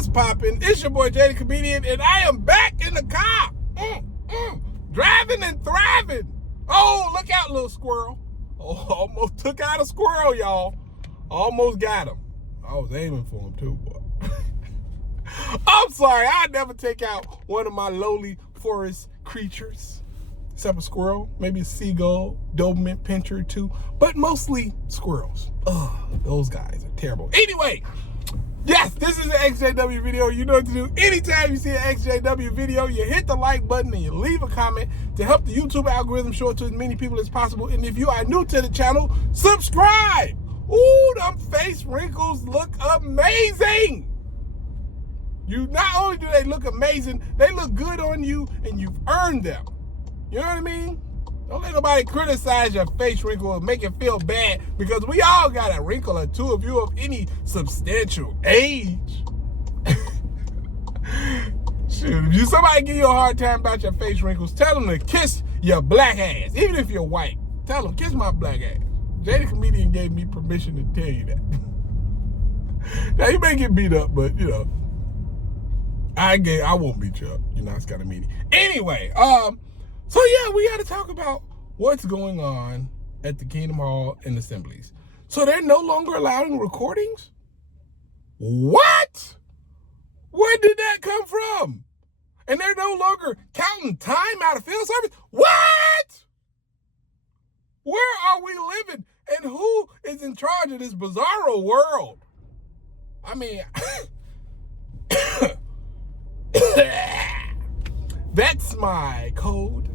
What's poppin'? It's your boy Jay the Comedian, and I am back in the car. Driving and thriving. Oh, look out, little squirrel. Oh, almost took out a squirrel, y'all. Almost got him. I was aiming for him too, boy. I'm sorry, I never take out one of my lowly forest creatures. Except a squirrel, maybe a seagull, Doberman pincher too, but mostly squirrels. Ugh, those guys are terrible. Anyway, yes, this is an ExJw video. You know what to do. Anytime you see an ExJw video, you hit the like button and you leave a comment to help the YouTube algorithm show it to as many people as possible. And if you are new to the channel, subscribe. Ooh, them face wrinkles look amazing. You not only do they look amazing, they look good on you, and you've earned them. You know what I mean? Don't let nobody criticize your face wrinkle or make you feel bad, because we all got a wrinkle or two if you're of any substantial age. Shoot, if somebody give you a hard time about your face wrinkles, tell them to kiss your black ass. Even if you're white, tell them, kiss my black ass. Jay the Comedian gave me permission to tell you that. Now, you may get beat up, but, you know, I won't beat you up. You're not Scott Media. Anyway, so yeah, we got to talk about what's going on at the Kingdom Hall and assemblies. So they're no longer allowing recordings? What? Where did that come from? And they're no longer counting time out of field service? What? Where are we living? And who is in charge of this bizarro world? I mean, that's my code.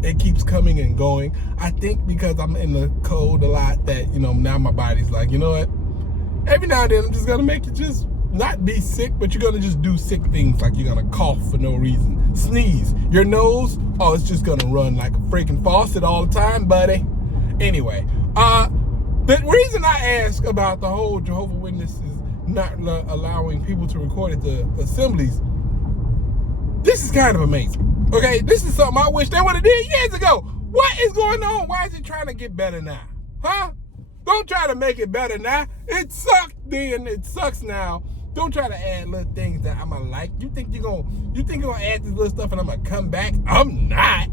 It keeps coming and going. I think because I'm in the code a lot that, you know, now my body's like, you know what? Every now and then I'm just gonna make you just not be sick, but you're gonna just do sick things, like you're gonna cough for no reason, sneeze, your nose, oh, it's just gonna run like a freaking faucet all the time, buddy. Anyway, the reason I ask about the whole Jehovah Witnesses not allowing people to record at the assemblies, this is kind of amazing. Okay, this is something I wish they would have did years ago. What is going on? Why is it trying to get better now? Huh? Don't try to make it better now. It sucked then, it sucks now. Don't try to add little things that I'm gonna like. You think you're gonna add this little stuff and I'm gonna come back? I'm not.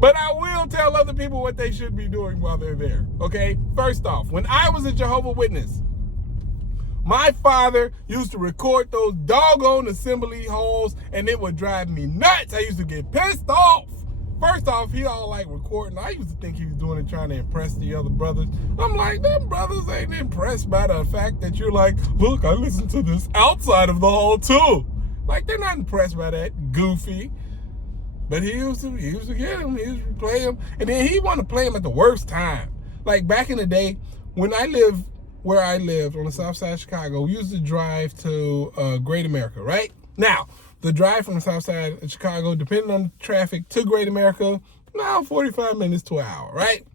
But I will tell other people what they should be doing while they're there. Okay? First off, when I was a Jehovah Witness, my father used to record those doggone assembly halls, and it would drive me nuts. I used to get pissed off. First off, he all like recording. I used to think he was doing it trying to impress the other brothers. I'm like, them brothers ain't impressed by the fact that you're like, look, I listen to this outside of the hall too. Like, they're not impressed by that, goofy. But he used to get him, he used to play him, and then he wanted to play him at the worst time. Like back in the day, when I lived where I lived on the south side of Chicago, we used to drive to Great America, right? Now, the drive from the south side of Chicago, depending on the traffic, to Great America, now 45 minutes to an hour, right?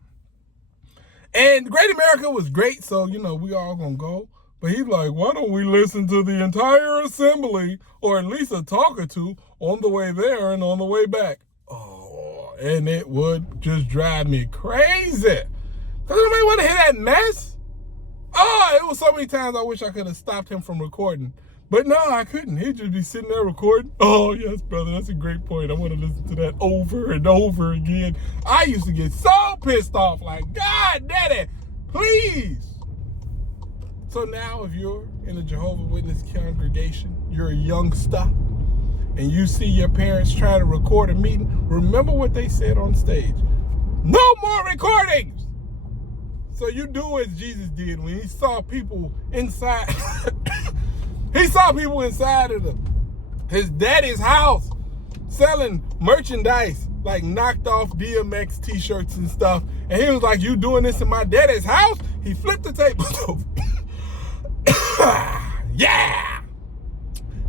And Great America was great, so, you know, we all gonna go. But he's like, why don't we listen to the entire assembly, or at least a talk or two, on the way there and on the way back? Oh, and it would just drive me crazy. Because nobody want to hear that mess. Oh, it was so many times I wish I could have stopped him from recording. But no, I couldn't. He'd just be sitting there recording. Oh, yes, brother, that's a great point. I want to listen to that over and over again. I used to get so pissed off, like, God, daddy, please. So now if you're in a Jehovah Witness congregation, you're a youngster, and you see your parents trying to record a meeting, remember what they said on stage. No more recordings. So you do as Jesus did when he saw people inside. He saw people inside of his daddy's house selling merchandise, like knocked off DMX t-shirts and stuff. And he was like, you doing this in my daddy's house? He flipped the tables over. Yeah!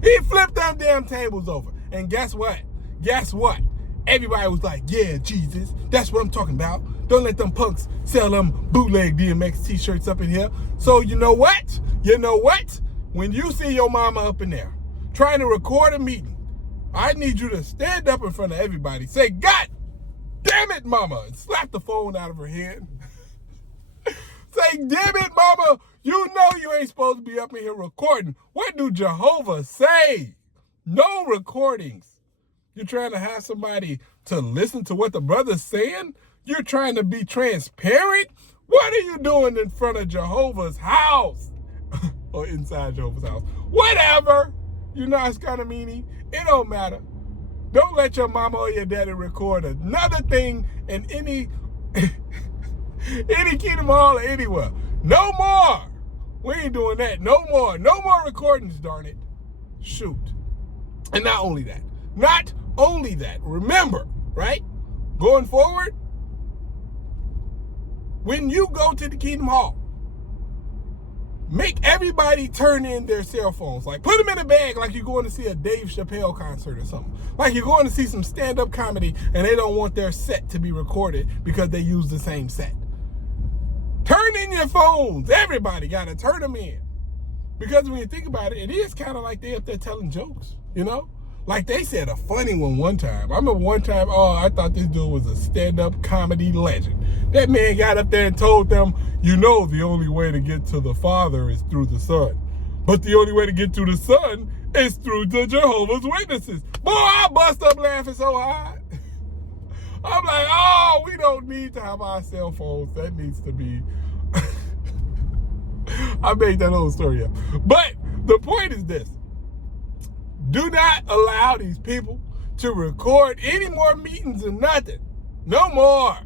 He flipped them damn tables over. And guess what? Guess what? Everybody was like, yeah, Jesus, that's what I'm talking about. Don't let them punks sell them bootleg DMX t-shirts up in here. So you know what? You know what? When you see your mama up in there trying to record a meeting, I need you to stand up in front of everybody. Say, God damn it, mama. And slap the phone out of her head. Say, damn it, mama. You know you ain't supposed to be up in here recording. What do Jehovah say? No recordings. You're trying to have somebody to listen to what the brother's saying? You're trying to be transparent? What are you doing in front of Jehovah's house? Or inside Jehovah's house? Whatever. You know it's kind of meanie. It don't matter. Don't let your mama or your daddy record another thing in any Kingdom Hall or anywhere. No more. We ain't doing that. No more. No more recordings, darn it. Shoot. And not only that, remember, right? Going forward, when you go to the Kingdom Hall, make everybody turn in their cell phones. Like, put them in a bag like you're going to see a Dave Chappelle concert or something. Like you're going to see some stand-up comedy and they don't want their set to be recorded because they use the same set. Turn in your phones. Everybody got to turn them in. Because when you think about it, it is kind of like they up there telling jokes, you know? Like they said a funny one time. I remember one time, I thought this dude was a stand-up comedy legend. That man got up there and told them, you know, the only way to get to the Father is through the Son. But the only way to get to the Son is through the Jehovah's Witnesses. Boy, I bust up laughing so hard. I'm like, we don't need to have our cell phones. That needs to be... I made that whole story up. But the point is this. Do not allow these people to record any more meetings or nothing. No more.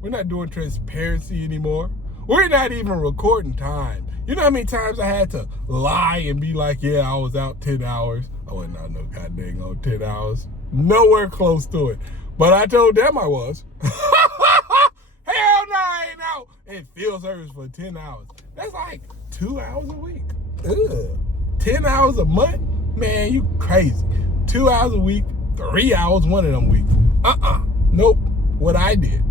We're not doing transparency anymore. We're not even recording time. You know how many times I had to lie and be like, yeah, I was out 10 hours. I wasn't out no goddamn on 10 hours. Nowhere close to it. But I told them I was. Hell no, I ain't out in field service for 10 hours. That's like 2 hours a week. Ugh. 10 hours a month? Man, you crazy. 2 hours a week, 3 hours one of them weeks. Nope. What I did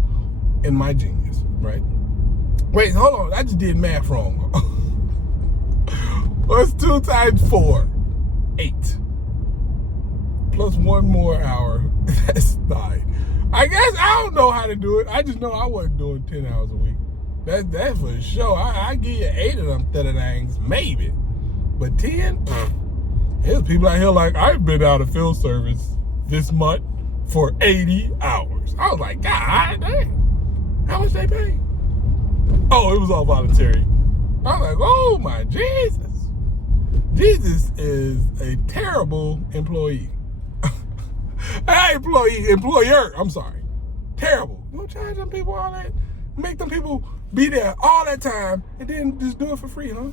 in my genius, right? Wait, hold on. I just did math wrong. What's 2 times 4? 8. Plus 1 more hour. That's 9. I guess I don't know how to do it. I just know I wasn't doing 10 hours a week. That's for sure. I give you 8 of them things, maybe. But 10? There's people out here like, I've been out of field service this month for 80 hours. I was like, God dang. How much they pay? Oh, it was all voluntary. I was like, oh my Jesus. Jesus is a terrible employee. Employer, I'm sorry. Terrible. You don't charge them people all that? Make them people be there all that time and then just do it for free, huh?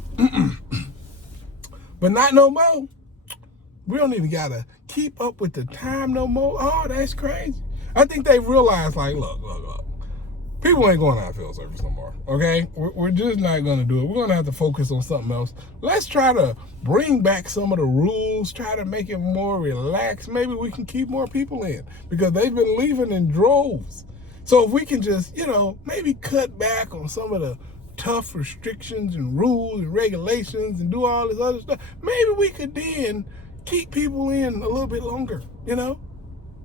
But not no more. We don't even gotta keep up with the time no more. Oh, that's crazy. I think they realized, like, look. People ain't going out of field service no more, okay? We're just not gonna do it. We're gonna have to focus on something else. Let's try to bring back some of the rules, try to make it more relaxed. Maybe we can keep more people in because they've been leaving in droves. So if we can just, maybe cut back on some of the tough restrictions and rules and regulations and do all this other stuff, maybe we could then keep people in a little bit longer,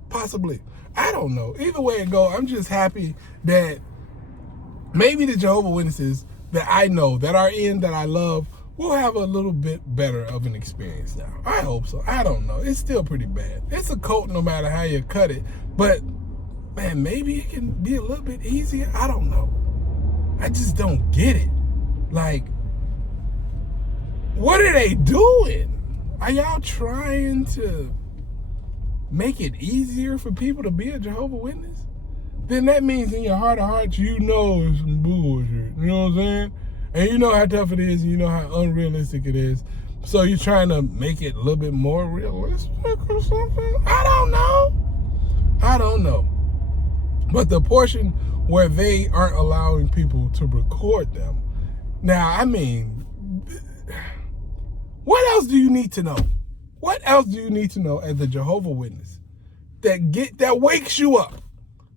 possibly. I don't know. Either way it go, I'm just happy that maybe the Jehovah's Witnesses that I know, that are in, that I love, will have a little bit better of an experience now. I hope so. I don't know. It's still pretty bad. It's a cult no matter how you cut it. But, man, maybe it can be a little bit easier. I don't know. I just don't get it. Like, what are they doing? Are y'all trying to make it easier for people to be a Jehovah's Witness? Then that means in your heart of hearts, it's some bullshit. You know what I'm saying? And you know how tough it is, and you know how unrealistic it is. So you're trying to make it a little bit more realistic or something? I don't know. But the portion where they aren't allowing people to record them. Now, I mean, what else do you need to know? What else do you need to know as a Jehovah's Witness that wakes you up?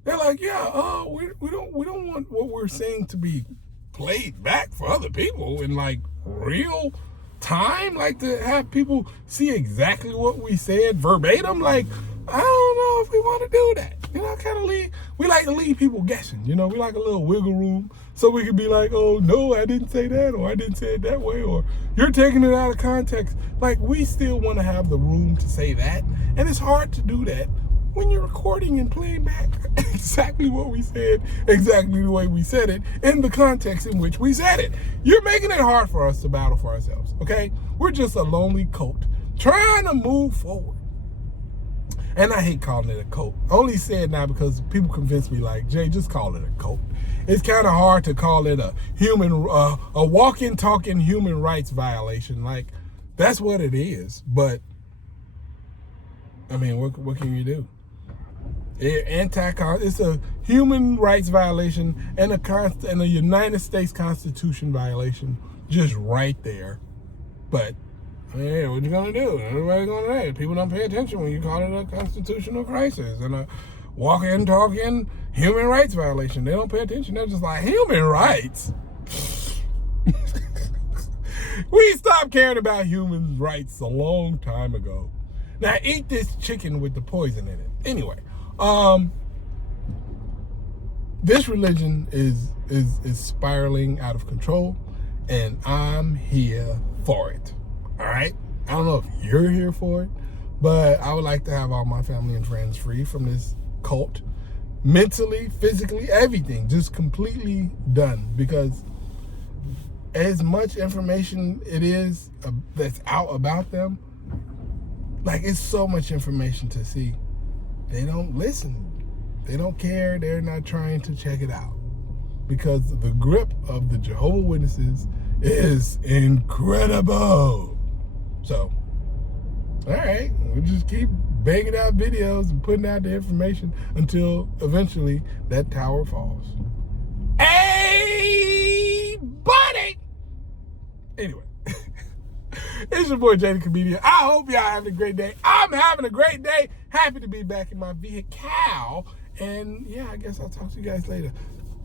They're like, yeah, we don't want what we're saying to be played back for other people in like real time, like to have people see exactly what we said verbatim. Like, I don't know if we want to do that. You know, we like to leave people guessing, you know, we like a little wiggle room so we can be like, oh, no, I didn't say that, or I didn't say it that way, or you're taking it out of context. Like, we still want to have the room to say that, and it's hard to do that when you're recording and playing back exactly what we said, exactly the way we said it, in the context in which we said it. You're making it hard for us to battle for ourselves, okay? We're just a lonely cult trying to move forward. And I hate calling it a cult. I only say it now because people convince me, like, Jay, just call it a cult. It's kind of hard to call it a walking, talking human rights violation. Like, that's what it is. But, I mean, what can you do? It's a human rights violation and a United States Constitution violation, just right there. But I mean, hey, what you gonna do? Everybody's gonna do. People don't pay attention when you call it a constitutional crisis and a walking, talking human rights violation. They don't pay attention. They're just like, human rights. We stopped caring about human rights a long time ago. Now eat this chicken with the poison in it. Anyway, this religion is spiraling out of control, and I'm here for it. All right? I don't know if you're here for it, but I would like to have all my family and friends free from this cult. Mentally, physically, everything. Just completely done. Because as much information it is that's out about them, like, it's so much information to see. They don't listen. They don't care. They're not trying to check it out. Because the grip of the Jehovah Witnesses is incredible. So, all right, we'll just keep banging out videos and putting out the information until eventually that tower falls. Hey, buddy! Anyway, it's your boy, Jay the Comedian. I hope y'all having a great day. I'm having a great day. Happy to be back in my vehicle. And yeah, I guess I'll talk to you guys later.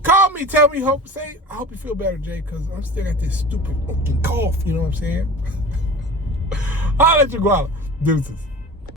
Call me, tell me, I hope you feel better, Jay, because I'm still got this stupid fucking cough, you know what I'm saying? I'll let you go out. Deuces.